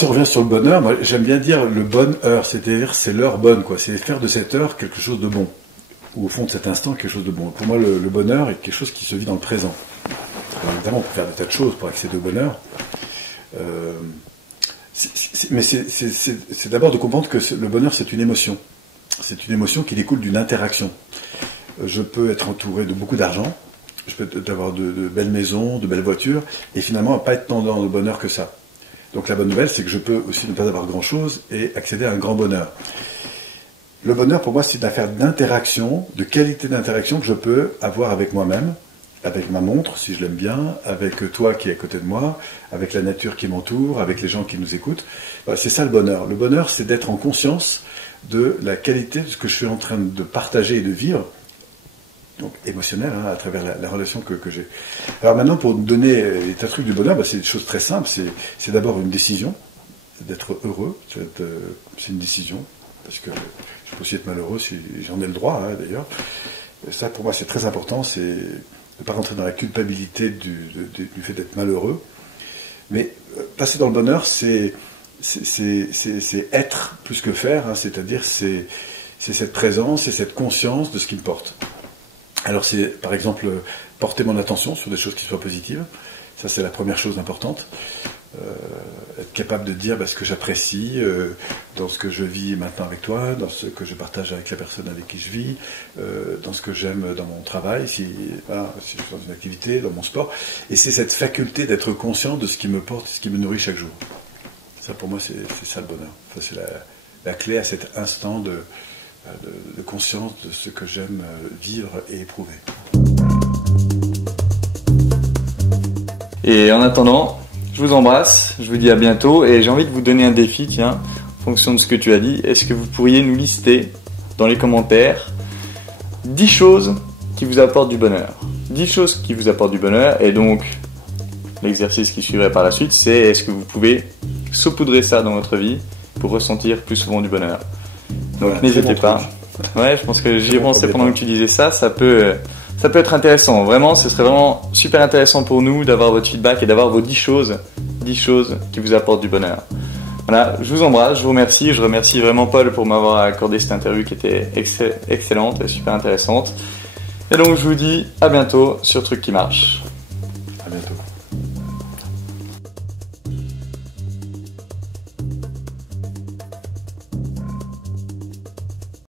si on revient sur le bonheur, moi j'aime bien dire le bonheur, c'est-à-dire c'est l'heure bonne, quoi. C'est faire de cette heure quelque chose de bon. Ou au fond de cet instant quelque chose de bon. Pour moi, le bonheur est quelque chose qui se vit dans le présent. Alors, évidemment, on peut faire des tas de choses pour accéder au bonheur. Mais c'est d'abord de comprendre que le bonheur, c'est une émotion. C'est une émotion qui découle d'une interaction. Je peux être entouré de beaucoup d'argent, je peux avoir de belles maisons, de belles voitures, et finalement, pas être tant dans le bonheur que ça. Donc la bonne nouvelle, c'est que je peux aussi ne pas avoir grand-chose et accéder à un grand bonheur. Le bonheur, pour moi, c'est une affaire d'interaction, de qualité d'interaction que je peux avoir avec moi-même, avec ma montre, si je l'aime bien, avec toi qui est à côté de moi, avec la nature qui m'entoure, avec les gens qui nous écoutent. Voilà, c'est ça le bonheur. Le bonheur, c'est d'être en conscience de la qualité de ce que je suis en train de partager et de vivre, donc émotionnel, à travers la relation que j'ai. Alors maintenant, pour donner les tas de trucs du bonheur, c'est des choses très simples. C'est d'abord une décision, c'est d'être heureux, c'est une décision, parce que je peux aussi être malheureux si j'en ai le droit, d'ailleurs. Et ça, pour moi, c'est très important, c'est de ne pas rentrer dans la culpabilité du fait d'être malheureux. Mais passer dans le bonheur, c'est être plus que faire, c'est-à-dire c'est cette présence, c'est cette conscience de ce qui me porte. Alors c'est, par exemple, porter mon attention sur des choses qui soient positives. Ça, c'est la première chose importante. Être capable de dire ce que j'apprécie dans ce que je vis maintenant avec toi, dans ce que je partage avec la personne avec qui je vis, dans ce que j'aime dans mon travail, si je suis dans une activité, dans mon sport. Et c'est cette faculté d'être conscient de ce qui me porte, ce qui me nourrit chaque jour. Ça, pour moi, c'est ça le bonheur. Ça, c'est la clé à cet instant de conscience de ce que j'aime vivre et éprouver. Et en attendant, je vous embrasse, je vous dis à bientôt et j'ai envie de vous donner un défi, tiens, en fonction de ce que tu as dit. Est-ce que vous pourriez nous lister dans les commentaires 10 choses qui vous apportent du bonheur? 10 choses qui vous apportent du bonheur, et donc l'exercice qui suivrait par la suite, c'est est-ce que vous pouvez saupoudrer ça dans votre vie pour ressentir plus souvent du bonheur? Donc voilà, n'hésitez pas. Ouais, je pense que j'y ai pensé pendant que tu disais ça, ça peut être intéressant. Vraiment, ce serait vraiment super intéressant pour nous d'avoir votre feedback et d'avoir vos 10 choses qui vous apportent du bonheur. Voilà, je vous embrasse, je vous remercie. Je remercie vraiment Paul pour m'avoir accordé cette interview qui était excellente et super intéressante. Et donc, je vous dis à bientôt sur Truc qui marche. À bientôt.